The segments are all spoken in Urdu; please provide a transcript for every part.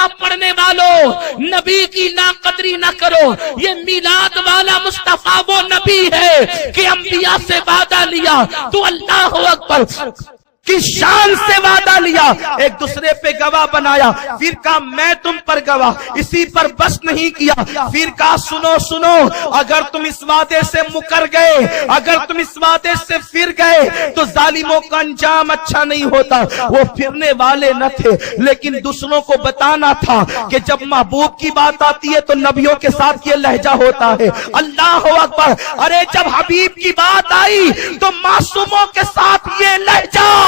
کلمہ پڑھنے والوں نبی کی ناقدری نہ کرو. یہ میلاد والا مصطفیٰ وہ نبی ہے کہ انبیاء سے وعدہ لیا تو اللہ اکبر کی شان سے وعدہ لیا, ایک دوسرے پہ گواہ بنایا, پھر کہا میں تم پر گواہ. اسی پر بس نہیں کیا, پھر کہا سنو سنو, اگر تم اس وعدے سے مکر گئے, اگر تم اس وعدے سے پھر گئے تو ظالموں کا انجام اچھا نہیں ہوتا. وہ پھرنے والے نہ تھے لیکن دوسروں کو بتانا تھا کہ جب محبوب کی بات آتی ہے تو نبیوں کے ساتھ یہ لہجہ ہوتا ہے. اللہ اکبر. ارے جب حبیب کی بات آئی تو معصوموں کے ساتھ یہ لہجہ,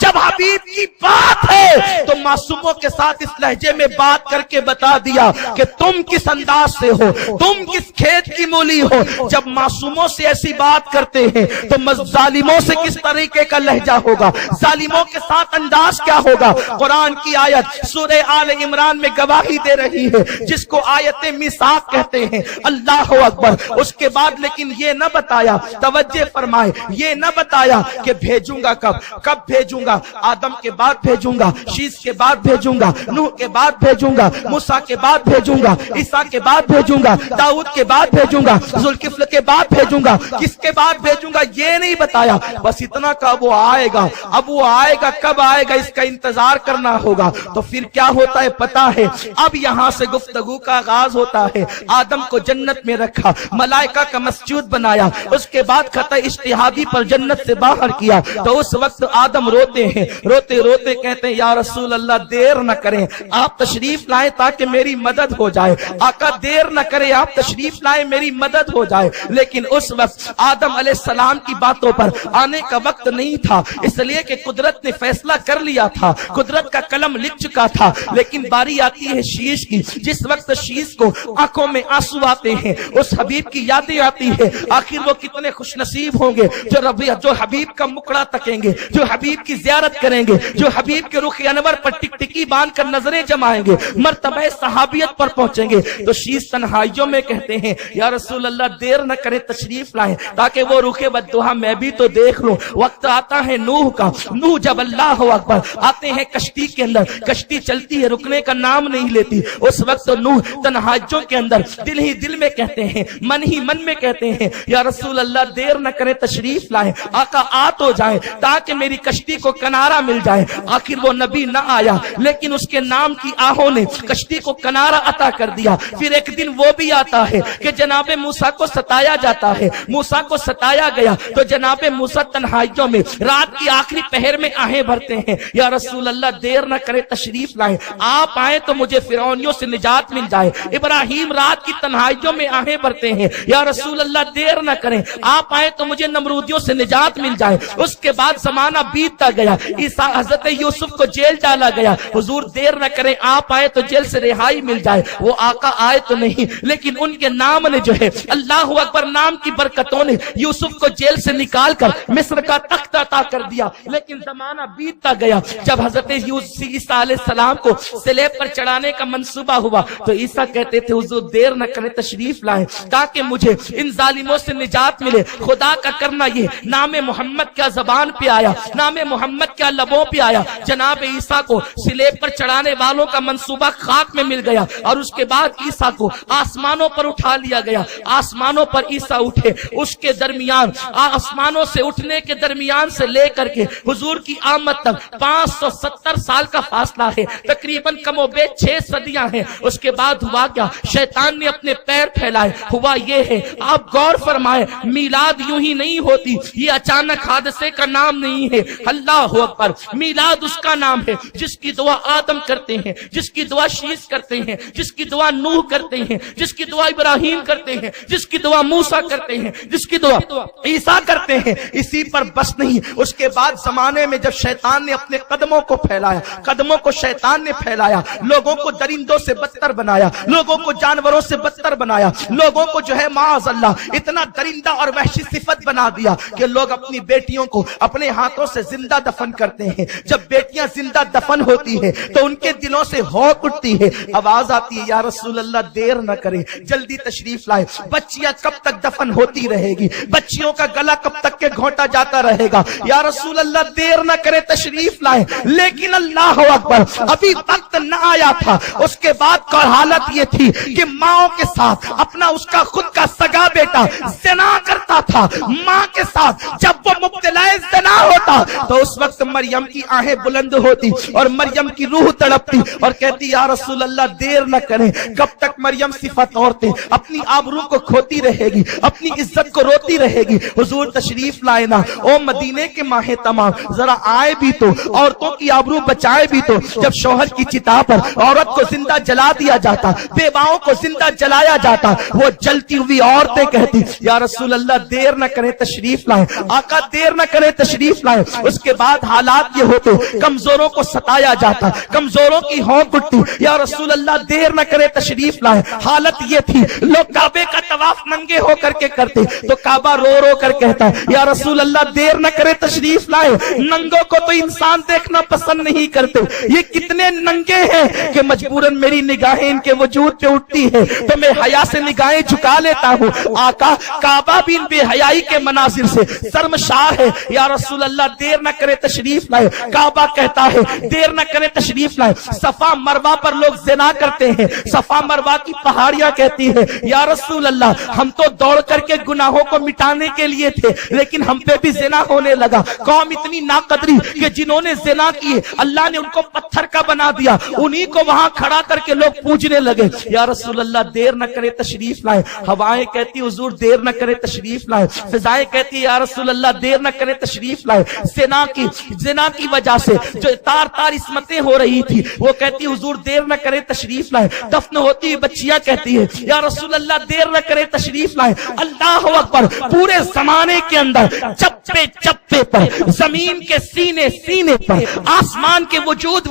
جب حبیب کی بات ہے تو معصوموں کے ساتھ اس لہجے میں بات کر کے بتا دیا کہ تم کس انداز سے ہو, تم کس کھیت کی مولی ہو. جب معصوموں سے ایسی بات کرتے ہیں تو ظالموں سے کس طریقے کا لہجہ ہوگا, ظالموں کے ساتھ انداز کیا ہوگا. قرآن کی آیت سورہ آل عمران میں گواہی دے رہی ہے جس کو آیت میثاق کہتے ہیں. اللہ اکبر. اس کے بعد لیکن یہ نہ بتایا, توجہ فرمائے, یہ نہ بتایا کہ بھیجوں گا کب بھیجوں گا. آدم کے بعد بھیجوں گا, شیس کے بعد بھیجوں گا, نوح کے بعد بھیجوں گا, موسیٰ کے بعد بھیجوں گا, عیسیٰ کے بعد بھیجوں گا, داؤد کے بعد بھیجوں گا, ذوالکفل کے بعد بھیجوں گا, کس کے بعد بھیجوں گا یہ نہیں بتایا. بس اتنا کہ وہ آئے گا. اب وہ آئے گا, کب آئے گا اس کا انتظار کرنا ہوگا. تو پھر کیا ہوتا ہے پتا ہے, اب یہاں سے گفتگو کا آغاز ہوتا ہے. آدم کو جنت میں رکھا, ملائکہ کا مسجود بنایا, اس کے بعد خطۂ اجتہادی پر جنت سے باہر کیا. تو اس وقت آدم روتے ہیں, روتے روتے کہتے ہیں یا رسول اللہ دیر نہ کریں, آپ تشریف لائیں تاکہ میری مدد ہو جائے. آقا دیر نہ کریں, آپ تشریف لائیں میری مدد ہو جائے. لیکن اس وقت آدم علیہ السلام کی باتوں پر آنے کا وقت نہیں تھا, اس لیے کہ قدرت نے فیصلہ کر لیا تھا, قدرت کا قلم لکھ چکا تھا. لیکن باری آتی ہے شیش کی. جس وقت شیش کو آنکھوں میں آنسو آتے ہیں, اس حبیب کی یادیں آتی ہے. آخر وہ کتنے خوش نصیب ہوں گے جو حبیب کا مکڑا تکیں گے, جو حبیب کی زیارت کریں گے, جو حبیب کے رخ انور پر ٹک ٹکی باندھ کر نظریں جمائیں گے, مرتبہ صحابیت پر پہنچیں گے. تو شیش تنہائیوں میں کہتے ہیں یا رسول اللہ دیر نہ کریں, تشریف لائیں تاکہ وہ رخ بددعا میں بھی تو دیکھ لوں. وقت آتا ہے نوح کا. نوح جب اللہ اکبر آتے ہیں کشتی کے اندر, کشتی چلتی ہے, رکنے کا نام نہیں لیتی. اس وقت نوح تنہائیوں کے اندر دل ہی دل میں کہتے ہیں, من ہی من میں کہتے ہیں یا رسول اللہ دیر نہ کریں, تشریف لائیں, آقا آ تو جائیں تاکہ میری کشتی کو کنارہ مل جائے. آخر وہ نبی نہ آیا لیکن اس کے نام کی آہوں نے کشتی کو کنارہ عطا کر دیا. پھر ایک دن وہ بھی آتا ہے کہ جناب موسیٰ کو ستایا جاتا ہے. موسیٰ کو ستایا گیا تو جناب موسیٰ تنہائیوں میں رات کی آخری پہر میں آہیں بھرتے ہیں یا رسول اللہ دیر نہ کرے, تشریف لائیں, آپ آئیں تو مجھے فرعونیوں سے نجات مل جائے. ابراہیم رات کی تنہائیوں میں آہیں بھرتے ہیں یا رسول اللہ دیر نہ کریں, آپ آئیں تو مجھے نمرودیوں سے نجات مل جائے. اس کے بعد زمانہ بیتتا گیا, عیسیٰ حضرت یوسف کو جیل ڈالا گیا. حضور دیر نہ کریں, آپ آئے تو جیل سے رہائی مل جائے. وہ آقا آئے تو نہیں لیکن ان کے نام نے جو ہے اللہ اکبر نام کی برکتوں نے یوسف کو جیل سے نکال کر مصر کا تخت عطا کر دیا. لیکن زمانہ بیتتا گیا. جب حضرت عیسیٰ علیہ السلام کو صلیب پر چڑھانے کا منصوبہ ہوا تو عیسیٰ کہتے تھے حضور دیر نہ کریں, تشریف لائیں تاکہ مجھے ان ظالموں سے نجات ملے. خدا کا کرنا یہ, نام محمد کیا زبان پہ آیا, نام محمد کیا لبوں پہ آیا. جناب عیسیٰ کو صلیب پر چڑھانے والوں کا منصوبہ خاک میں مل گیا اور اس کے بعد عیسیٰ کو آسمانوں پر اٹھا لیا گیا. آسمانوں پر عیسیٰ اٹھے, اس کے درمیان آسمانوں سے اٹھنے کے درمیان سے لے کر کے حضور کی آمد تک 570 سال کا فاصلہ ہے, تقریباً کم و بیش 6 صدیاں ہیں. اس کے بعد ہوا کیا, شیطان نے اپنے پیر پھیلائے. ہوا یہ ہے, آپ غور فرمائے, میلاد یوں ہی نہیں ہوتی, یہ اچانک حادثے کا نام نہیں ہے. اللہ اکبر. میلاد اس کا نام ہے جس کی دعا آدم کرتے ہیں, جس کی دعا شیس کرتے ہیں, جس کی دعا نوح کرتے ہیں, جس کی دعا ابراہیم کرتے ہیں, جس کی دعا موسیٰ کرتے ہیں, جس کی دعا عیسیٰ کرتے ہیں. اسی پر بس نہیں, اس کے بعد زمانے میں جب شیطان نے اپنے قدموں کو پھیلایا, قدموں کو شیطان نے پھیلایا, لوگوں کو درندوں سے بدتر بنایا, لوگوں کو جانوروں سے بدتر بنایا, لوگوں کو جو ہے معاذ اللہ اتنا درندہ اور وحشی صفت بنا دیا کہ لوگ اپنی بیٹیوں کو اپنے ہاتھوں سے زندہ دفن کرتے ہیں. جب بیٹیاں زندہ دفن ہوتی ہیں تو ان کے دلوں سے ہوک اٹھتی ہے, آواز آتی ہے یا رسول اللہ دیر نہ کریں, جلدی تشریف لائے. بچیاں کب تک دفن ہوتی رہے گی, بچیوں کا گلا کب تک کے گھونٹا جاتا رہے گا, یا رسول اللہ دیر نہ کرے تشریف لائے. لیکن اللہ اکبر, ابھی وقت نہ آیا تھا. اس کے بعد کا حالت یہ تھی کہ ماں کے ساتھ اپنا اس کا خود کا سگا بیٹا زنا کرتا تھا ماں کے ساتھ. جب وہ مبتلا زنا ہوتا تو اس وقت مریم کی آہیں بلند ہوتی اور مریم کی روح تڑپتی اور کہتی یا رسول اللہ دیر نہ کریں. کب تک مریم صفت عورتیں اپنی آبرو کو کھوتی رہے گی, اپنی عزت کو روتی رہے گی. حضور تشریف لائے نا. او مدینے کے ماہ تمام, ذرا آئے بھی تو, عورتوں کی آبرو بچائے بھی تو. جب شوہر کی چتا پر عورت کو زندہ جلا دیا جاتا, بیواؤں کو زندہ جلایا جاتا, وہ جلتی ہوئی عورتیں کہتی یا رسول اللہ دیر نہ کریں تشریف لائیں, آقا دیر نہ کریں تشریف لائیں. اس کے بعد حالات یہ ہوتے, کمزوروں کو ستایا جاتا, کمزوروں کی ہونک اٹھتی, یا رسول اللہ دیر نہ کریں تشریف لائیں. حالت یہ تھی, لوگ کعبے کا طواف ننگے ہو کر کے کرتے تو کعبہ رو رو کر کہتا ہے یا رسول اللہ دیر نہ کرے تشریف لائے. ننگوں کو تو انسان دیکھنا پسند نہیں کرتے, یہ کتنے ننگے ہیں کہ مجبوراً میری نگاہیں ان کے وجود پہ اٹھتی ہے تو میں حیا سے نگاہیں جھکا لیتا ہوں. آقا کعبہ بھی ان بے حیائی کے مناظر سے شرمسار ہے, یا رسول اللہ دیر نہ کرے تشریف لائے. کعبہ کہتا ہے دیر نہ کرے تشریف لائے. صفا مروہ پر لوگ زنا کرتے ہیں, صفا مروہ کی پہاڑیاں کہتی ہے یا رسول اللہ ہم تو دوڑ کر کے گناہوں کو مٹانے کے لیے تھے, لیکن ہم پہ بھی زنا ہونے لگا. قوم اتنی ناقدری کہ جنہوں نے زنا کیے اللہ نے ان کو پتھر کا بنا دیا, انہی کو وہاں کھڑا کر کے لوگ پوجنے لگے. یا رسول اللہ دیر نہ کرے تشریف لائے. ہوائیں کہتی حضور دیر نہ کرے تشریف لائے. فضائیں کہتی یا رسول اللہ دیر نہ کرے تشریف لائے. زنا کی وجہ سے جو تار تار عصمتیں ہو رہی تھی وہ کہتی حضور دیر نہ کرے تشریف لائے. دفن ہوتی ہوئی بچیاں کہتی ہے یا رسول اللہ دیر نہ کرے تشریف لائے. اللہ اکبر, پورے زمانے کے اندر چپے چپے پر, زمین کے سینے سینے پر, آسمان کے وجود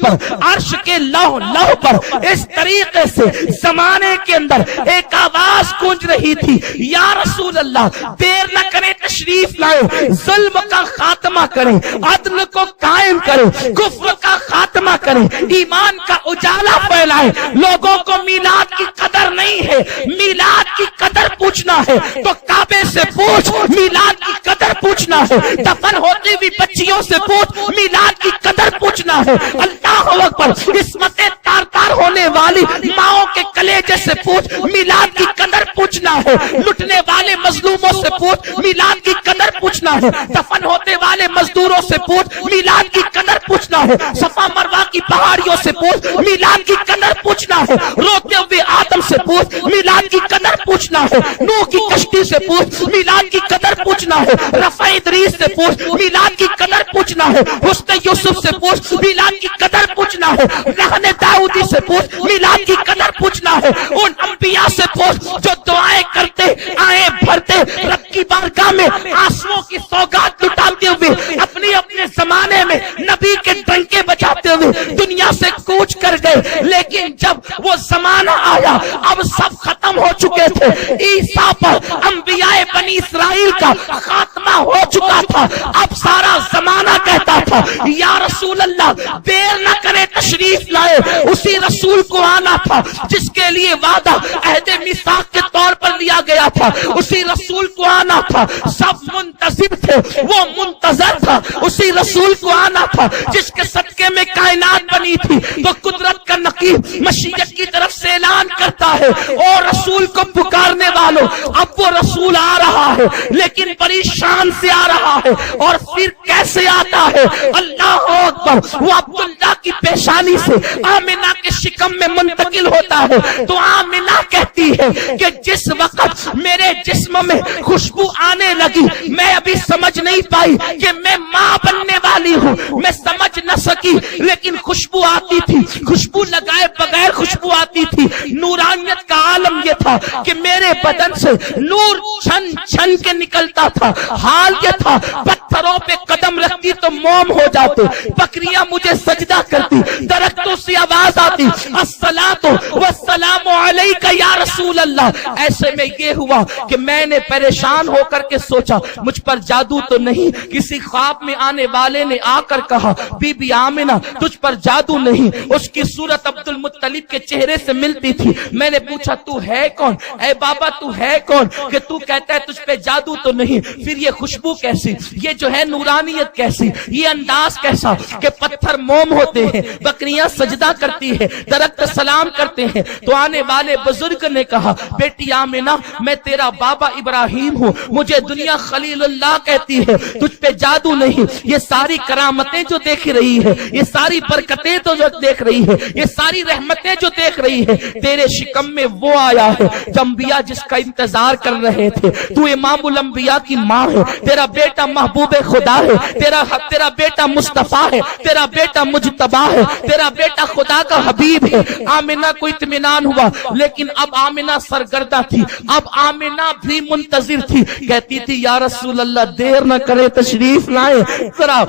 پر, عرش کے لوح لوح پر, اس طریقے سے زمانے کے اندر ایک آواز گونج رہی تھی یا رسول اللہ دیر نہ کرے تشریف لائے. ظلم کا خاتمہ کریں, عدل کو قائم کریں, کفر کا خاتمہ کریں, ایمان کا اجالا پھیلائیں. لوگوں کو میلاد کی قدر نہیں ہے, میلاد کی قدر پوچھنا ہے تو کعبے سے پوچھ, میلاد کی قدر پوچھنا ہے. دفن ہوتی ہوئی بچیوں سے پوچھ, میلاد کی قدر پوچھنا ہے. اللہ اکبر, عصمتیں تار تار ہونے والی ماؤں کے کلیجے سے پوچھ, میلاد کی قدر پوچھنا ہے. لٹنے والے مظلوموں سے پوچھ, میلاد کی قدر پوچھنا ہے. دفن ہوتے والے مزدوروں سے پوچھ, میلاد کی قدر پوچھنا ہے. صفا مروہ کی پہاڑیوں سے پوچھ, میلاد کی قدر پوچھنا ہے. روتے ہوئے آدم سے پوچھ, میلاد کی قدر پوچھنا ہے. نوح کی کشتی سے پوچھ, میلاد کی قدر پوچھنا ہے. رفع ادریس سے پوچھ, میلاد کی قدر پوچھنا ہے. حسن یوسف سے پوچھ, میلاد کی قدر پوچھنا ہے. رہن داؤدی سے پوچھ, میلاد کی قدر پوچھنا ہے. ان انبیاء سے پوچھ جو دعائیں کرتے آئے بھرتے رب کی بارگاہ میں آنسوؤں کی سوگات لٹاتے ہوئے اپنے زمانے میں نبی کے ڈنکے بجاتے ہوئے دنیا سے کوچ کر گئے. لیکن جب وہ زمانہ آیا اب سب ختم ہو چکے تھے. عیسیٰ پر انبیاء بنی اسرائیل کا خاتمہ ہو چکا تھا. اب سارا زمانہ کہتا تھا یا رسول اللہ دیر نہ کرے تشریف لائے. اسی رسول کو آنا تھا جس کے لیے وعدہ عہد میثاق کے طور پر لیا گیا تھا. اسی رسول کو آنا تھا, سب منتظر تھے, وہ منتظر تھا. اسی رسول کو آنا تھا جس کے صدقے میں کائنات بنی تھی. تو قدرت کا نقیب مشیت کی طرف سے اعلان کرتا ہے اور رسول کو پکارنے والوں, اب وہ رسول آ رہا ہے لیکن بڑی شان سے آ رہا ہے. اور پھر کیسے آتا ہے؟ اللہ اکبر, وہ عبداللہ کی پیشانی سے آمنہ کے شکم میں منتقل ہوتا ہے. تو آمنہ کہتی ہے کہ جس وقت میرے جسم میں خوشبو آنے لگی میں ابھی سمجھ نہیں پائی کہ میں ماں بننے والی ہوں, میں سمجھ نہ سکی, لیکن خوشبو آتی تھی, خوشبو لگائے بغیر خوشبو آتی تھی. نورانیت کا عالم یہ تھا کہ میرے بدن سے نور چھن چھن کے نکلتا تھا. حال یہ تھا پتھروں پہ قدم قدم رکھتی تو موم ہو جاتے، بکریاں مجھے سجدہ کرتی، درختوں سے آواز آتی الصلاۃ والسلام علیک یا رسول اللہ۔ ایسے میں یہ ہوا کہ میں نے پریشان ہو کر کے سوچا مجھ پر جادو تو نہیں، کسی خواب میں آنے والے نے آ کر کہا بی بی آمنہ تجھ پر جادو نہیں، اس کی صورت عبد المطلب کے چہرے سے ملتی تھی۔ میں نے پوچھا تو ہے کون؟ اے بابا تو ہے کون کہ تو کہتا ہے تجھ پہ جادو تو نہیں؟ پھر یہ خوشبو کیسی، یہ جو ہے نورانیت کیسی، یہ انداز کیسا کہ پتھر موم ہوتے ہیں، بکریاں سجدہ کرتی ہے، درخت سلام کرتے ہیں۔ تو آنے والے بزرگ نے کہا بیٹی آمنہ میں تیرا بابا ابراہیم ہوں، مجھے دنیا خلیل اللہ کہتی ہے، تجھ پہ جادو نہیں۔ یہ ساری کرامتیں جو دیکھ رہی ہے، یہ ساری برکتیں تو جو دیکھ رہی ہے، یہ ساری رحمتیں جو دیکھ رہی ہے، تیرے شکم میں وہ آیا ہے جو انبیاء جس کا انتظار کر رہے تھے۔ تو امام الانبیاء کی ماں ہے، تیرا بیٹا محبوب خدا ہے، تیرا بیٹا مصطفیٰ ہے، تیرا بیٹا مجتبی ہے، تیرا بیٹا خدا کا حبیب ہے۔ آمنہ کو اطمینان ہوا، لیکن اب آمنہ سرگردہ تھی، اب آمنہ بھی منتظر تھی، کہتی تھی یا رسول اللہ دیر نہ کرے تشریف لائیں، ذرا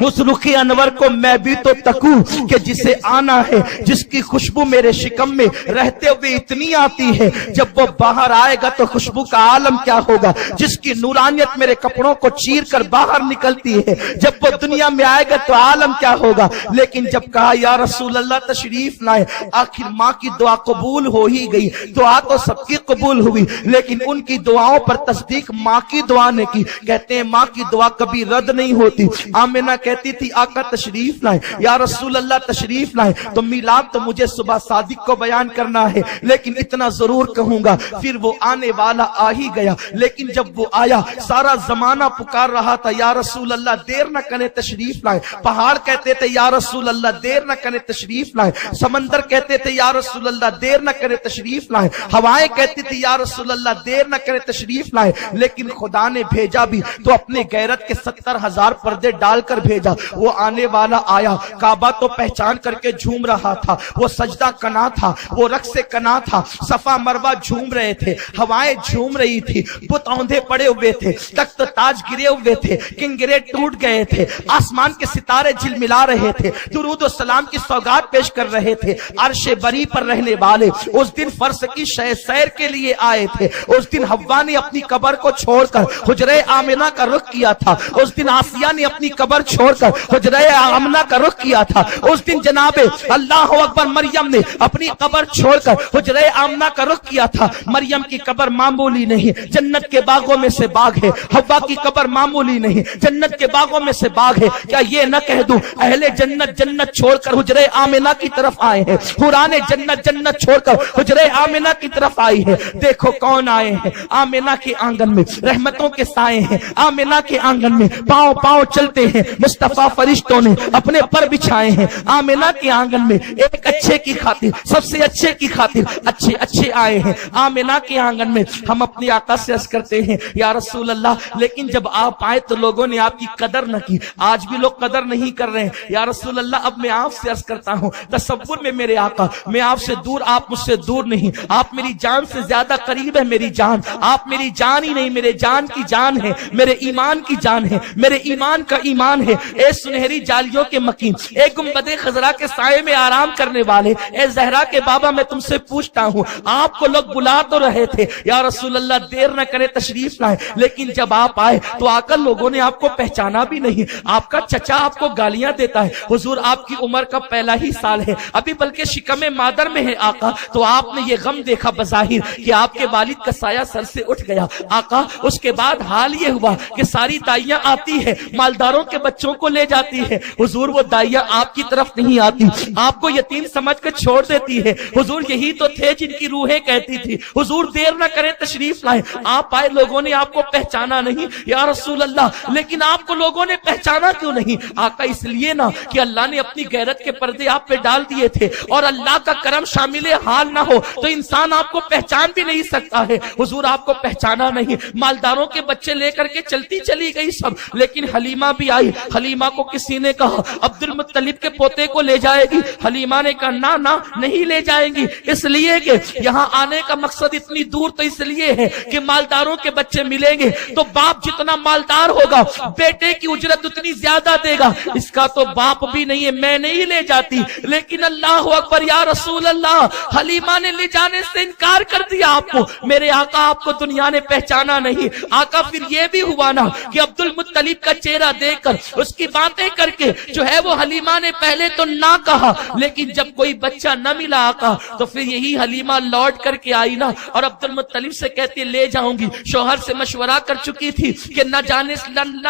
اس رخ انور کو میں بھی تو تکوں کہ جسے آنا ہے، جس کی خوشبو میرے شکم میں رہتے ہوئے اتنی آتی ہے، جب وہ باہر آئے گا تو خوشبو کا عالم کیا ہوگا، جس کی نورانیت میرے کپڑوں کو چیر کر باہر نکلتی ہے، جب وہ دنیا میں آئے گا تو عالم کیا ہوگا۔ لیکن جب کہا یا رسول اللہ تشریف لائیں، آخر ماں کی دعا قبول ہو ہی گئی، دعا تو سب کی قبول ہوئی، لیکن ان کی دعاؤں پر تصدیق ماں کی دعا نے کی۔ کہتے ہیں ماں کی دعا کبھی رد نہیں ہوتی۔ آمنہ کہتی تھی آقا تشریف لائیں، یا رسول اللہ تشریف لائیں۔ تو میلاد تو مجھے صبح صادق کو بیان کرنا ہے، لیکن اتنا ضرور کہوں گا پھر وہ آنے والا آ ہی گیا۔ لیکن جب وہ آیا سارا زمانہ پکار رہا تھا یا رسول اللہ دیر نہ کریں تشریف لائیں، پہاڑ کہتے تھے یا رسول اللہ دیر نہ کریں تشریف لائیں، سمندر کہتے تھے یا رسول اللہ دیر نہ کریں تشریف لائیں، ہوائیں کہتی تھی یا رسول اللہ دیر نہ کریں تشریف لائیں۔ لیکن خدا نے بھیجا بھی تو اپنے غیرت کے 70,000 پردے ڈال کر بھیجا۔ وہ آنے والا آیا، کعبہ تو پہچان کر کے جھوم رہا تھا، وہ سجدہ کنا تھا، وہ رقص کنا تھا، صفا مروہ جھوم رہے تھے، ہوائیں جھوم رہی تھی، بت اوندھے پڑے ہوئے تھے، تخت تاج گرے ہوئے تھے، کنگرے ٹوٹ گئے تھے، آسمان کے ستارے جھلملا رہے تھے، درود و سلام کی سوگات پیش کر رہے تھے۔ عرش بری پر رہنے والے اس دن فرش کی سیر کے لیے آئے تھے۔ اس دن حوا نے اپنی قبر کو چھوڑ کر حجرہ آمنہ کا رخ کیا تھا، اس دن آسیہ نے اپنی قبر چھوڑ کر حجرہ آمنہ کا رخ کیا تھا، اس دن جناب اللہ اکبر مریم نے اپنی قبر چھوڑ کر حجرہ آمنہ کا رخ کیا تھا۔ مریم کی قبر معمولی نہیں، جنت کے باغوں میں سے باغ ہے۔ حوا کی قبر معمولی نہیں، جنت کے باغوں میں سے باغ ہے۔ کیا یہ نہ کہہ دوں اہل جنت جنت چھوڑ کر حجرہ آمنہ کی طرف آئے ہیں، حوران جنت جنت چھوڑ کر حجرہ آمنہ کی طرف آئی ہے۔ دیکھو کون آئے ہیں، آمنہ کے آنگن میں رحمتوں کے سائے ہیں، آمنہ کے آنگن میں پاؤں پاؤں چلتے ہیں، مصطفیٰ فرشتوں نے اپنے پر بچھائے ہیں۔ آمنہ کے آنگن میں ایک اچھے کی خاطر، سب سے اچھے کی خاطر اچھے اچھے آئے ہیں۔ آمنہ کے آنگن میں ہم اپنے آقا سے عرض کرتے ہیں یا رسول اللہ، لیکن جب آپ آئے تو لوگوں نے آپ کی قدر نہ کی، آج بھی لوگ قدر نہیں کر رہے ہیں۔ یا رسول اللہ اب میں آپ سے عرض کرتا ہوں، تصور میں میرے آقا، میں آپ سے دور، آپ مجھ سے دور نہیں، آپ میری جان سے زیادہ قریب ہے۔ میری جان، آپ میری جان ہی نہیں، میرے جان کی جان ہے، میرے ایمان کی جان ہے، میرے ایمان کا ایمان ہے۔ اے سنہری جالیوں کے مکین، اے گنبد خضرا کے سائے میں آرام کرنے والے، اے زہرا کے بابا، میں تم سے پوچھتا ہوں، آپ کو لوگ بلا تو رہے تھے یا رسول اللہ دیر نہ کرے تشریف لائیں، لیکن جب آپ آئے تو آ کر لوگوں نے آپ کو پہچانا بھی نہیں۔ آپ کا چچا آپ کو گالیاں دیتا ہے، حضور آپ کی عمر کا پہلا ہی سال ہے، ابھی بلکہ شکم مادر میں ہے آقا۔ تو آپ نے یہ غم دیکھا بظاہر کہ آپ کے والد کا سایہ سر سے اٹھ گیا آقا۔ اس کے بعد حال یہ ہوا کہ ساری دائیاں آتی ہے، مالداروں کے بچوں کو لے جاتی ہے، حضور وہ دائیاں آپ کی طرف نہیں آتی، آپ کو یتیم سمجھ کر چھوڑ دیتی ہے۔ حضور یہی تو تھے جن کی روحیں کہتی تھی حضور دیر نہ کریں تشریف لائیں۔ آپ آئے، لوگوں نے آپ کو پہچانا نہیں یا رسول اللہ، لیکن آپ کو لوگوں نے پہچانا کیوں نہیں آقا؟ اس لیے نا کہ اللہ نے اپنی غیرت کے پردے آپ پہ ڈال دیے تھے، اور اللہ کا کرم شامل حال نہ ہو تو انسان آپ کو پہچان بھی نہیں سکتا ہے۔ حضور آپ کو پہچانا نہیں، مالداروں کے بچے لے کر کے چلتی چلی گئی سب، لیکن حلیمہ بھی آئی، حلیمہ کو کسی نے کہا عبد المطلب کے پوتے کو لے جائے گی؟ حلیمہ نے کہا نا نا نہیں لے جائیں گی، اس لیے کہ یہاں آنے کا مقصد اتنی دور تو اس لیے ہے کہ مالداروں کے بچے ملیں گے تو باپ جتنا مالدار ہوگا بیٹے کی اجرت اتنی زیادہ دے گا، اس کا تو باپ بھی نہیں ہے، میں نہیں لے جاتی۔ لیکن اللہ اکبر یا رسول اللہ، حلیمہ نے لے جانے سے انکار کر دیا آپ کو، میرے آقا آپ کو دنیا نے پہچانا نہیں۔ آقا پھر یہ بھی ہوا نا کہ عبد المطلب کا چہرہ دیکھ کر اس کی باتیں کر کے جو ہے وہ حلیمہ نے پہلے تو نہ کہا، لیکن جب کوئی بچہ نہ ملا آقا تو پھر یہی حلیمہ لوٹ کر کے آئی نا اور عبد المطلب سے کہتی لے جاؤں گی۔ شوہر سے مشورہ کر چکی تھی کہ نہ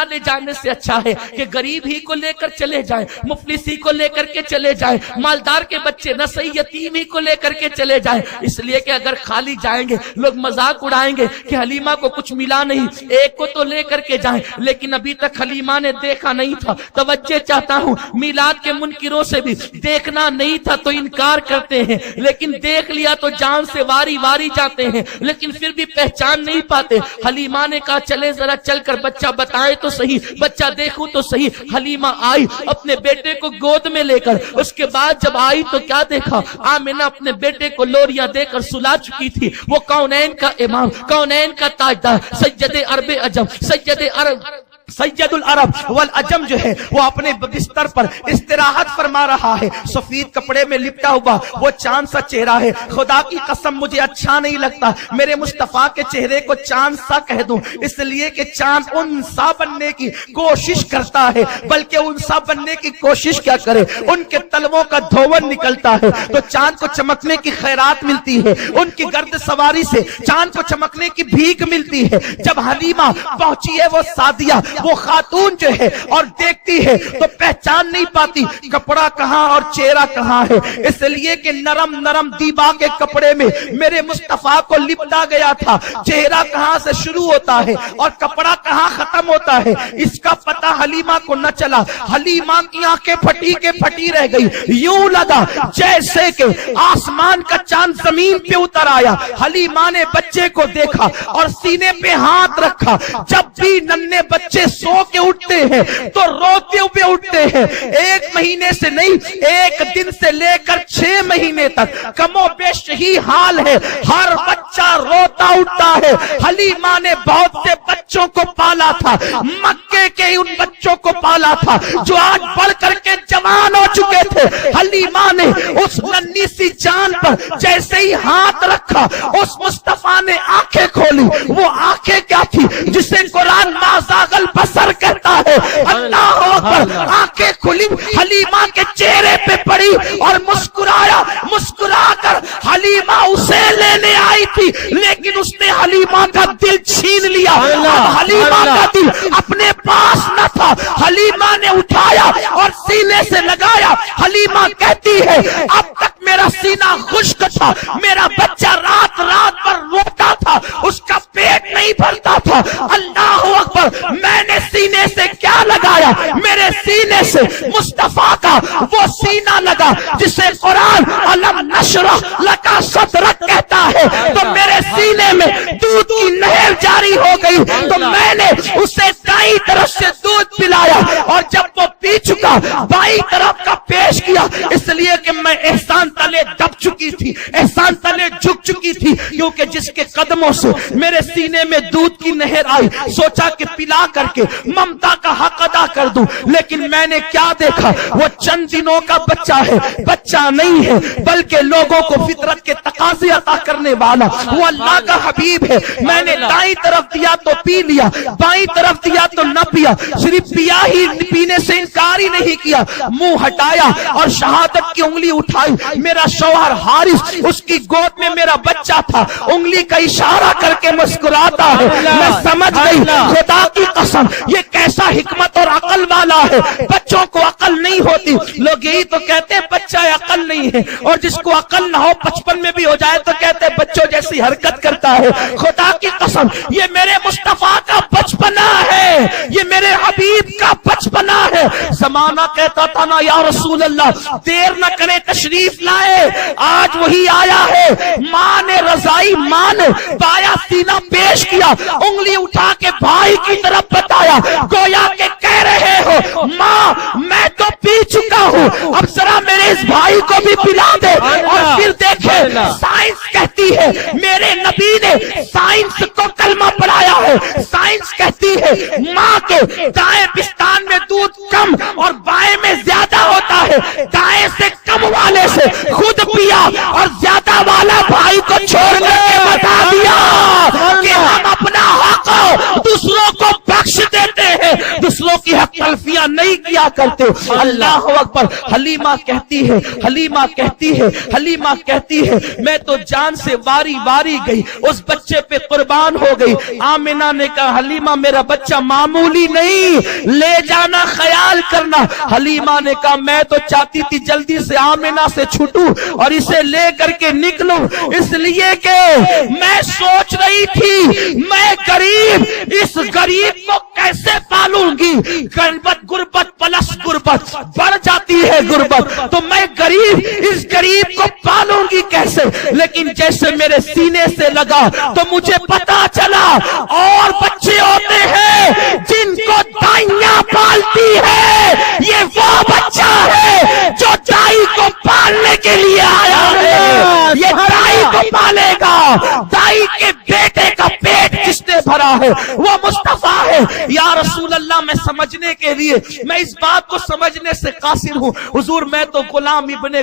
لے جانے سے اچھا ہے کہ غریب ہی کو لے کر چلے جائیں، مفلس ہی کو لے کر کے چلے جائیں، مالدار کے بچے نہ صحیح یتیم ہی کو لے کر کے چلے جائیں، اس لیے کہ اگر خالی جائیں گے لوگ مذاق اڑائیں گے کہ حلیمہ کو کچھ ملا نہیں، ایک کو تو لے کر کے جائیں۔ لیکن ابھی تک حلیمہ نے دیکھا نہیں تھا۔ توجہ چاہتا ہوں، میلاد کے منکروں سے بھی دیکھنا نہیں تھا تو انکار کرتے ہیں، لیکن دیکھ لیا تو جان سے واری واری جاتے ہیں، لیکن پھر بھی پہچان نہیں پاتے۔ حلیمہ نے کہا چلے ذرا چل کر بچہ بتائے تو صحیح، بچہ دیکھوں تو صحیح۔ حلیمہ آئی اپنے بیٹے کو گود میں لے کر، اس کے بعد جب آئی تو کیا دیکھا؟ آمنہ اپنے بیٹے کو لوریاں دے کر سلا چکی تھی۔ وہ کونین کا امام، کونین کا تاجدار، سید عرب عجم، سید العرب والعجم جو ہے وہ اپنے بستر پر استراحت فرما رہا ہے، سفید کپڑے میں لپٹا ہوا وہ چاند سا چہرہ ہے۔ خدا کی قسم مجھے اچھا نہیں لگتا میرے مصطفیٰ کے چہرے کو چاند سا کہہ دوں، اس لیے کہ چاند انسا بننے کی کوشش کرتا ہے، بلکہ انسا بننے کی کوشش کیا کرے، ان کے تلووں کا دھون نکلتا ہے تو چاند کو چمکنے کی خیرات ملتی ہے، ان کی گرد سواری سے چاند کو چمکنے کی بھیک ملتی ہے۔ جب حلیمہ پہنچی ہے وہ سعدیہ، وہ خاتون جو ہے اور دیکھتی ہے تو پہچان نہیں پاتی کپڑا کہاں اور چہرہ کہاں ہے، اس لیے کہ نرم نرم دیبا کے کپڑے میں میرے مصطفیٰ کو لپٹا گیا تھا، چہرہ کہاں سے شروع ہوتا ہے اور کپڑا کہاں ختم ہوتا ہے اس کا پتہ حلیمہ کو نہ چلا۔ حلیمہ کی آنکھیں پھٹی کے پھٹی رہ گئی، یوں لگا جیسے کہ آسمان کا چاند زمین پہ اتر آیا۔ حلیمہ نے بچے کو دیکھا اور سینے پہ ہاتھ رکھا۔ جب بھی ننھے بچے سو کے اٹھتے ہیں تو روتے ہوئے اٹھتے ہیں، 1 مہینے سے نہیں 1 دن سے لے کر 6 مہینے تک کم و بیش یہی حال ہے، ہر بچہ روتا اٹھتا ہے۔ حلیمہ نے بہت سے بچوں کو پالا تھا، مکے کے ان بچوں کو پالا تھا جو آج بڑھ کر کے جوان ہو چکے تھے۔ حلیمہ نے اس ننھی سی جان پر جیسے ہی ہاتھ رکھا اس مصطفیٰ نے آنکھیں کھولی، وہ آنکھیں کیا تھی جسے قرآن مازاغل بصر کہتا ہے، اللہ اکبر، آنکھیں کھلی، حلیمہ کے چہرے پہ پڑی اور مسکرایا، مسکرا کر حلیمہ اسے لینے آئی تھی لیکن اس نے حلیمہ کا دل چھین لیا۔ اب حلیمہ کا دل اپنے پاس نہ تھا، حلیمہ نے اٹھایا اور سینے سے لگایا۔ حلیمہ کہتی ہے اب تک میرا سینہ خشک تھا، میرا بچہ رات رات پر روتا تھا، اس کا پیٹ نہیں بھرتا تھا۔ اللہ اکبر، میں نے سینے سے کیا لگایا؟ میرے سینے سے مصطفیٰ کا وہ سینہ لگا جسے قرآن علم نشرح لکا صدرک کہتا ہے، تو میرے سینے میں دودھ کی نہر جاری ہو گئی تو میں نے اسے دائیں طرف سے دودھ پلایا اور جب وہ پی چکا بائیں طرف کا پیش کیا، اس لیے کہ میں احسان تلے دب چکی تھی، احسان تلے جھک چکی تھی، کیونکہ جس کے قدموں سے میرے سینے میں دودھ کی نہر آئی سوچا کہ پلا کر کے ممتا کا حق ادا کر دوں، لیکن میں نے کیا دیکھا؟ وہ چند دنوں کا بچہ ہے، بچہ نہیں ہے بلکہ لوگوں کو فطرت کے تقاضے عطا کرنے والا وہ اللہ کا حبیب ہے۔ میں نے دائیں طرف دیا تو پی لیا، بائیں طرف دیا تو نہ پیا، صرف پیا ہی پینے سے انکار ہی نہیں کیا، منہ ہٹایا اور شہادت کی انگلی اٹھائی۔ میرا شوہر حارث، اس کی گود میں میرا بچہ تھا، انگلی کا اشارہ کر کے مسکراتا ہے۔ میں سمجھ گئی خدا کی قسم یہ کیسا حکمت اور عقل والا ہے، بچوں کو عقل نہیں ہوتی، لوگ یہی تو کہتے ہیں بچہ عقل نہیں ہے، اور جس کو عقل نہ ہو 55 میں بھی ہو جائے تو کہتے ہیں بچوں جیسی حرکت کرتا ہے۔ خدا کی قسم یہ میرے مصطفیٰ کا بچپنا ہے، یہ میرے حبیب کا بچپنا ہے۔ زمانہ کہتا تھا نا یا رسول اللہ دیر نہ کرے تشریف لائے، آج وہی آیا ہے۔ ماں نے رضائی، ماں نے بایا سینہ پیش کیا، انگلی اٹھا کے بھائی کی طرف بتایا، گویا کہ کہہ رہے ہو ہو ماں میں تو پی چکا ہوں، اب ذرا میرے اس بھائی کو بھی پلا دے۔ اور پھر دیکھے سائنس کہتی ہے، میرے نبی نے سائنس کو کلمہ پڑھایا ہے، سائنس کہتی ہے ماں کے دائیں پستان میں دودھ کم اور بائیں میں زیادہ ہوتا ہے، دائیں سے کم والے سے خود پیا اور زیادہ والا بھائی کو چھوڑنے کے بتا دیا کہ ہم اپنا حق دوسروں کو بخش دیتے ہیں، دوسروں کی حق تلفیاں نہیں کیا کرتے۔ اللہ اکبر۔ حلیمہ کہتی ہے، حلیمہ کہتی ہے، حلیمہ کہتی ہے میں تو جان سے واری واری گئی، اس بچے پہ قربان ہو گئی۔ آمنہ نے کہا حلیمہ میرا بچہ معمولی نہیں، لے جانا، خیال کرنا۔ حلیمہ نے کہا میں تو چاہتی تھی جلدی سے آمنہ سے چھوٹوں اور اسے لے کر کے نکلوں، اس لیے کہ میں سوچ رہی تھی میں غریب، اس غریب کو کیسے پالوں گی، غربت پلس غربت بڑھ جاتی ہے غربت، تو میں غریب اس غریب کو پالوں گی کیسے۔ لیکن جیسے میرے سینے سے لگا تو مجھے پتا چلا اور بچے ہوتے ہیں جن کو دائیاں پالتی ہے، یہ وہ بچہ ہے جو دائی کو پالنے کے لیے آیا ہے، یہ دائی کو پالے گا۔ دائی کے بیٹے کا پیٹ کس نے بھرا ہے؟ وہ مصطفیٰ ہے۔ یا رسول اللہ میں سمجھنے کے لیے، میں اس بات کو سمجھنے سے قاصر ہوں حضور میں تو غلام ابن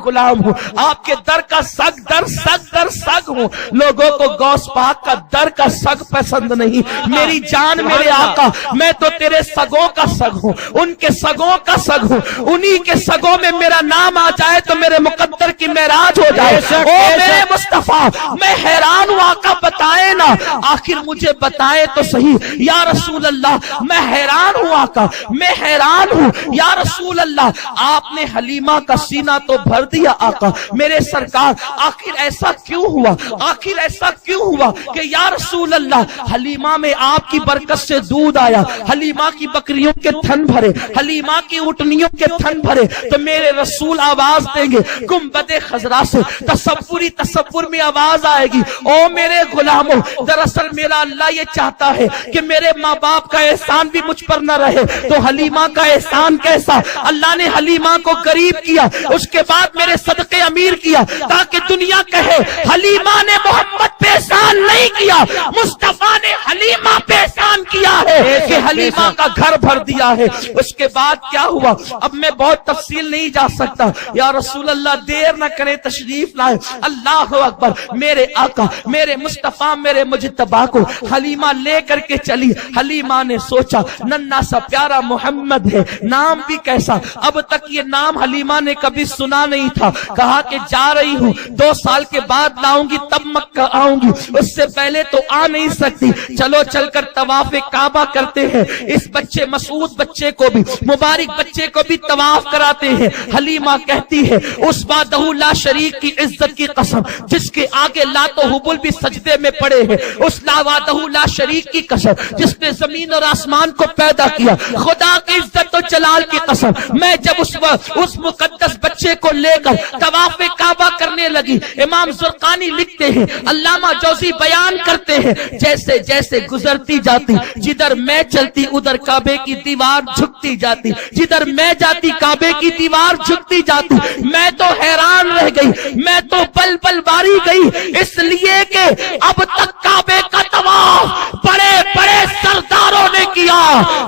غلام ہوں، آپ کے در کا سگ در سگ ہوں۔ لوگوں کو غوث پاک کا در کا سگ پسند نہیں، میری جان میرے آقا میں تو تیرے سگوں کا سگ ہوں، ان کے سگوں کا سگ ہوں، انہی کے سگوں میں میرا نام آ جائے تو میرے مقدر کی معراج ہو جائے۔ او میرے مصطفیٰ میں حیران ہوں آقا بتائے نا، آخر مجھے بتائے تو صحیح یا رسول اللہ، میں حیران ہوں آقا، میں حیران ہوں یا رسول اللہ، آپ نے حلیمہ کا سینہ تو بھر دیا آقا میرے سرکار، آخر ایسا کیوں ہوا، آخر ایسا کیوں ہوا کہ یا رسول اللہ حلیمہ میں آپ کی برکت سے دودھ آیا، حلیمہ کی بکریوں کے تھن بھرے، حلیمہ کی اٹھنیوں کے تھن بھرے، تو میرے رسول آواز دیں گے گنبد خضرا سے، تصور میں آواز آئے گی او میرے غلاموں، دراصل میرا اللہ یہ چاہتا ہے کہ میرے ماں باپ کا احسان بھی مجھ پر نہ رہے، تو حلیمہ کا احسان کیسا، اللہ نے حلیمہ کو غریب کیا، اس کے بعد میرے صدقے امیر کیا تاکہ دنیا کہے حلیمہ نے محمد پہ احسان نہیں کیا، مصطفیٰ نے حلیمہ پہ احسان کیا ہے کہ حلیمہ کا گھر بھر دیا ہے۔ اس کے بعد کیا ہوا اب میں بہت تفصیل نہیں جا سکتا، یا رسول اللہ دیر نہ کریں تشریف لائے۔ اللہ اکبر، میرے آقا میرے مصطفیٰ میرے مجتبی کو حلیمہ لے کر کے چلی۔ حلیمہ نے سوچا ننھا سا پیارا محمد ہے، نام بھی کیسا، اب تک یہ نام حلیمہ نے کبھی سنا نہیں تھا۔ کہا کہ جا رہی ہوں 2 سال کے بعد لاؤں گی تب مکہ آؤں گی، اس سے پہلے تو آ نہیں سکتی، چلو چل کر طواف کعبہ کرتے ہیں، اس بچے مسعود بچے کو بھی مبارک بچے کو بھی طواف کراتے ہیں۔ حلیمہ کہتی ہے اس وحدہ لا شریک کی عزت کی قسم جس کے آگے لات و حبل بھی سجدے میں پڑے ہیں، اس وحدہ لا شریک کی قسم جس نے زمین اور آسمان کو پیدا کیا، خدا کی عزت و جلال کی قسم میں جب اس مقدس بچے کو لے کر طواف کعبہ کرنے لگی، امام زرقانی لکھتے ہیں، علامہ جوزی بیان کرتے ہیں، جیسے جیسے گزرتی جاتی جدھر میں چلتی ادھر کعبے کی دیوار جھکتی جاتی، جدھر میں جاتی کعبے کی دیوار جھکتی جاتی، میں تو حیران رہ گئی، میں تو پل پل باری گئی، اس لیے کہ اب تک کعبے کا طواف بڑے بڑے سرداروں نے کیا،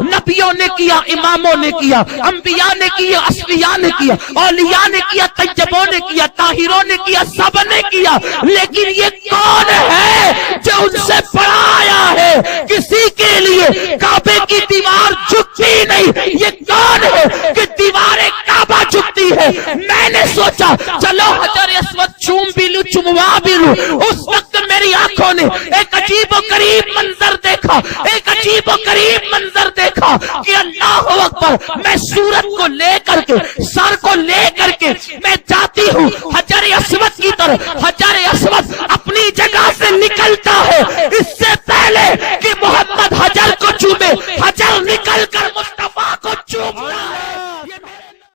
نبیوں نے کیا، اماموں نے کیا، انبیاء نے کیا، اصفیاء نے کیا، اولیاء نے کیا، طیبوں نے کیا، طاہروں نے کیا، سب نے کیا، لیکن یہ کون ہے جو ان سے بڑا آیا ہے؟ کسی کے لیے کعبے کی دیوار جھکتی نہیں، یہ کون ہے کہ دیوار کعبہ جھکتی ہے؟ میں نے سوچا چلو حجر اسود چوم بھی لوں، چموا بھی لوں۔ اس وقت میری آنکھوں نے ایک عجیب و غریب منظر دیکھا، ایک عجیب و غریب منظر دیکھا کہ اللہ اکبر، میں سورت کو لے کر کے، سر کو لے کر کے میں جاتی ہوں حجر اسود کی طرف،